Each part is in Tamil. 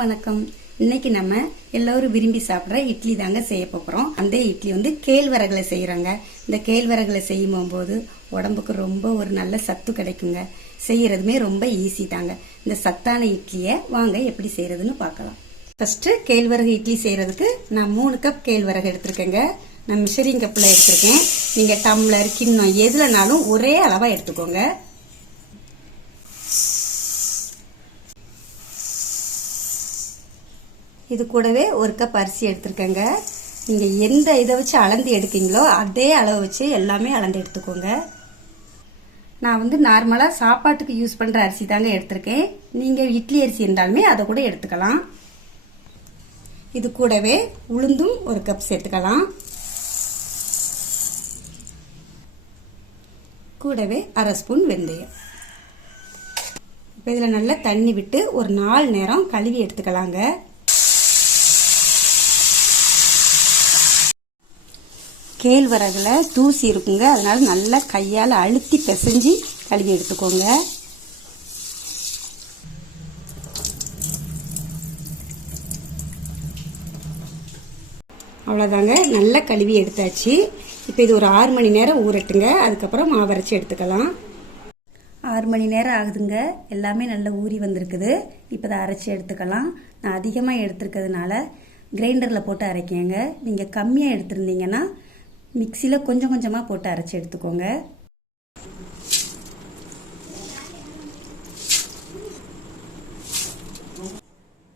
எல்லாருக்கும் வணக்கம். இன்னைக்கு நம்ம எல்லாரும் விரும்பி சாப்பிட்ற இட்லி தாங்க செய்ய போகிறோம். அந்த இட்லி வந்து கேழ்வரகுல செய்கிறாங்க. இந்த கேழ்வரகுல செய்யும் போது உடம்புக்கு ரொம்ப ஒரு நல்ல சத்து கிடைக்குங்க. செய்யறதுமே ரொம்ப ஈஸி தாங்க. இந்த சத்தான இட்லியை வாங்க எப்படி செய்யறதுன்னு பார்க்கலாம். ஃபர்ஸ்ட் கேழ்வரகு இட்லி செய்யறதுக்கு நான் 3 கப் கேழ்வரகு எடுத்திருக்கேங்க. நான் மெஷரிங் கப்பில் எடுத்திருக்கேன். நீங்கள் டம்ளர் கிண்ணம் எதுலனாலும் ஒரே அளவாக எடுத்துக்கோங்க. இது கூடவே 1 கப் அரிசி எடுத்துருக்கேங்க. நீங்கள் எந்த இதை வச்சு அளந்து எடுக்கீங்களோ அதே அளவு வச்சு எல்லாமே அளந்து எடுத்துக்கோங்க. நான் வந்து நார்மலாக சாப்பாட்டுக்கு யூஸ் பண்ணுற அரிசி தாங்க எடுத்திருக்கேன். நீங்கள் இட்லி அரிசி இருந்தாலுமே அதை கூட எடுத்துக்கலாம். இது கூடவே உளுந்தும் 1 கப் சேர்த்துக்கலாம். கூடவே 1/2 ஸ்பூன் வெந்தயம். இப்போ இதில் நல்லா தண்ணி விட்டு ஒரு 4 நேரம் கழுவி எடுத்துக்கலாங்க. கேழ்வரகுல தூசி இருக்குங்க, அதனால நல்லா கையால் அழுத்தி பிசைஞ்சு கழுவி எடுத்துக்கோங்க. அவ்வளோதாங்க, நல்லா கழுவி எடுத்தாச்சு. இப்போ இது ஒரு 6 மணி நேரம் ஊறட்டுங்க. அதுக்கப்புறம் மாவு அரைச்சி எடுத்துக்கலாம். 6 மணி நேரம் ஆகுதுங்க. எல்லாமே நல்லா ஊறி வந்திருக்குது. இப்போ அதை அரைச்சி எடுத்துக்கலாம். நான் அதிகமாக எடுத்துருக்கிறதுனால கிரைண்டரில் போட்டு அரைக்கேங்க. நீங்கள் கம்மியாக எடுத்துருந்தீங்கன்னா மிக்சியில் கொஞ்சம் கொஞ்சமாக போட்டு அரைச்சி எடுத்துக்கோங்க.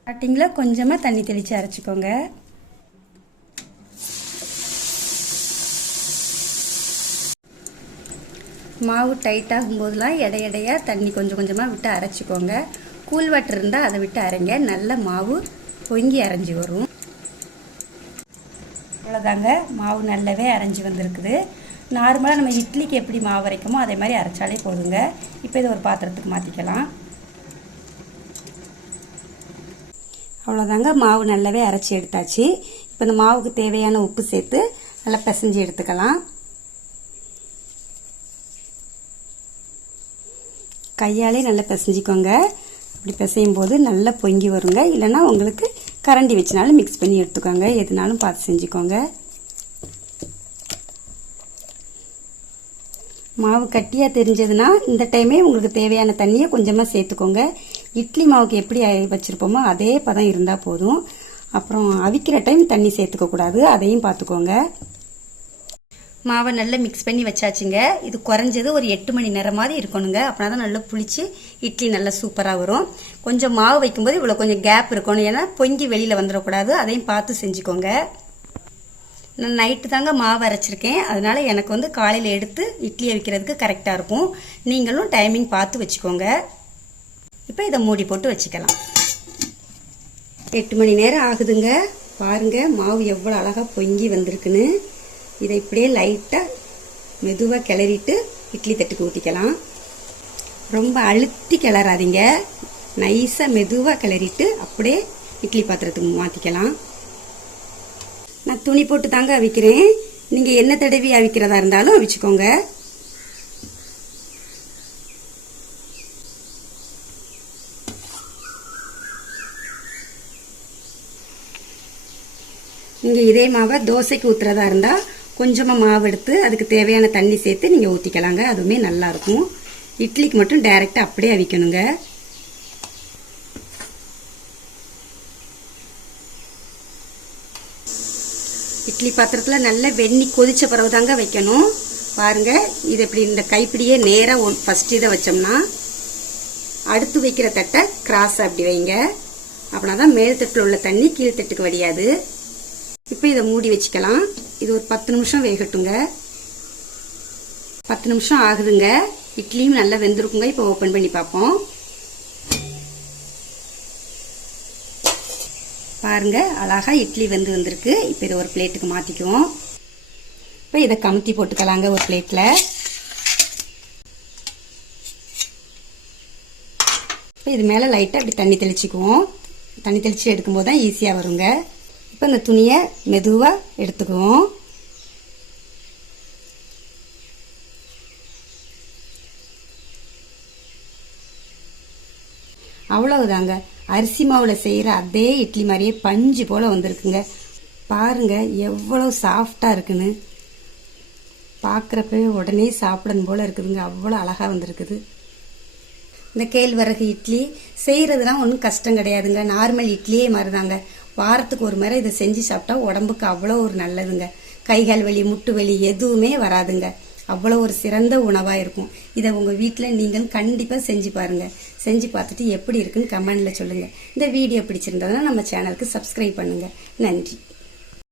ஸ்டார்டிங்கில் கொஞ்சமாக தண்ணி தெளித்து அரைச்சிக்கோங்க. மாவு டைட் ஆகும்போதெல்லாம் எடையாக தண்ணி கொஞ்சம் கொஞ்சமாக விட்டு அரைச்சிக்கோங்க. கூல் வாட்டர் இருந்தால் அதை விட்டு அரைங்க. நல்ல மாவு பொங்கி அரைஞ்சி வரும். அவ்வளோதாங்க, மாவு நல்லாவே அரைஞ்சி வந்திருக்குது. நார்மலாக நம்ம இட்லிக்கு எப்படி மாவு அரைக்குமோ அதே மாதிரி அரைச்சாலே போதுங்க. இப்போ இதை ஒரு பாத்திரத்துக்கு மாற்றிக்கலாம். அவ்வளோதாங்க, மாவு நல்லாவே அரைச்சி எடுத்தாச்சு. இப்போ இந்த மாவுக்கு தேவையான உப்பு சேர்த்து நல்லா பிசைஞ்சு எடுத்துக்கலாம். கையாலே நல்லா பிசைஞ்சிக்கோங்க. அப்படி பிசையும் போது நல்லா பொங்கி வருங்க. இல்லைன்னா உங்களுக்கு கரண்டி வச்சுனாலும் மிக்ஸ் பண்ணி எடுத்துக்கோங்க. எதுனாலும் பார்த்து செஞ்சுக்கோங்க. மாவு கட்டியாக தெரிஞ்சதுன்னா இந்த டைமே உங்களுக்கு தேவையான தண்ணியை கொஞ்சமாக சேர்த்துக்கோங்க. இட்லி மாவுக்கு எப்படி வச்சுருப்போமோ அதே பதம் இருந்தால் போதும். அப்புறம் அவிக்கிற டைம் தண்ணி சேர்த்துக்கக்கூடாது, அதையும் பார்த்துக்கோங்க. மாவை நல்லா மிக்ஸ் பண்ணி வச்சாச்சுங்க. இது குறைஞ்சது ஒரு 8 மணி நேரமாவது இருக்கணுங்க. அப்படின்னா தான் நல்லா புளிச்சு இட்லி நல்லா சூப்பராக வரும். கொஞ்சம் மாவு வைக்கும்போது இவ்வளோ கொஞ்சம் கேப் இருக்கணும், ஏன்னா பொங்கி வெளியில் வந்துடக்கூடாது. அதையும் பார்த்து செஞ்சுக்கோங்க. நான் நைட்டு தாங்க மாவு அரைச்சிருக்கேன், அதனால எனக்கு வந்து காலையில் எடுத்து இட்லி வைக்கிறதுக்கு கரெக்டாக இருக்கும். நீங்களும் டைமிங் பார்த்து வச்சுக்கோங்க. இப்போ இதை மூடி போட்டு வச்சுக்கலாம். 8 மணி நேரம் ஆகுதுங்க. பாருங்கள் மாவு எவ்வளோ அழகாக பொங்கி வந்திருக்குன்னு. இதை இப்படியே லைட்டாக மெதுவாக கிளறிட்டு இட்லி தட்டுக்கு ஊற்றிக்கலாம். ரொம்ப அழுத்தி கிளறாதீங்க, நைஸாக மெதுவாக கிளறிட்டு அப்படியே இட்லி பாத்திரத்துக்கு மாற்றிக்கலாம். நான் துணி போட்டு தாங்க அவிக்கிறேன். நீங்கள் எண்ணெய் தடவி அவிக்கிறதா இருந்தாலும் அவிச்சுக்கோங்க. நீங்கள் இதே மாவை தோசைக்கு ஊற்றுறதா இருந்தால் கொஞ்சமாக மாவு எடுத்து அதுக்கு தேவையான தண்ணி சேர்த்து நீங்கள் ஊற்றிக்கலாங்க. அதுவுமே நல்லாயிருக்கும். இட்லிக்கு மட்டும் டைரெக்டாக அப்படியே அவிக்கணுங்க. இட்லி பாத்திரத்தில் நல்ல வெந்நி கொதிச்ச பிறகு தாங்க வைக்கணும். பாருங்கள், இது இப்படி இந்த கைப்பிடியே நேராக ஃபஸ்ட்டு இதை வச்சோம்னா அடுத்து வைக்கிற தட்டை கிராஸாக அப்படி வைங்க. அப்படின்னா தான் மேல் தட்டில் உள்ள தண்ணி கீழ்த்தட்டுக்கு வடியாது. இப்போ இதை மூடி வச்சுக்கலாம். இது ஒரு 10 நிமிஷம் வேகட்டுங்க. 10 நிமிஷம் ஆகுதுங்க. இட்லியும் நல்லா வெந்திருக்குங்க. இப்போ ஓப்பன் பண்ணி பார்ப்போம். பாருங்க, அழகா இட்லி வெந்து வந்திருக்கு. இப்போ இதை ஒரு பிளேட்டுக்கு மாற்றிக்குவோம். இப்போ இதை கமுத்தி போட்டுக்கலாங்க ஒரு பிளேட்டில். இப்போ இது மேலே லைட்டாக அப்படி தண்ணி தெளிச்சுக்குவோம். தண்ணி தெளித்து எடுக்கும்போது தான் ஈஸியாக வருங்க. இப்போ இந்த துணியை மெதுவாக எடுத்துக்குவோம். அவ்வளவுதாங்க. அரிசி மாவில் செய்கிற அதே இட்லி மாதிரியே பஞ்சு போல் வந்திருக்குங்க. பாருங்க எவ்வளோ சாஃப்டாக இருக்குன்னு. பார்க்குறப்பவே உடனே சாப்பிடணும் போல் இருக்குதுங்க. அவ்வளோ அழகாக வந்திருக்குது. இந்த கேழ்வரகு இட்லி செய்கிறதுலாம் ஒன்றும் கஷ்டம் கிடையாதுங்க. நார்மல் இட்லியே மாதிரி தாங்க. வாரத்துக்கு ஒரு முறை இதை செஞ்சு சாப்பிட்டா உடம்புக்கு அவ்வளோ ஒரு நல்லதுங்க. கைகால் வலி முட்டு வலி எதுவுமே வராதுங்க. அவ்வளோ ஒரு சிறந்த உணவாக இருக்கும். இதை உங்கள் வீட்டில் நீங்கள் கண்டிப்பாக செஞ்சு பாருங்கள். செஞ்சு பார்த்துட்டு எப்படி இருக்குன்னு கமெண்டில் சொல்லுங்கள். இந்த வீடியோ பிடிச்சிருந்ததுன்னா நம்ம சேனலுக்கு சப்ஸ்கிரைப் பண்ணுங்கள். நன்றி.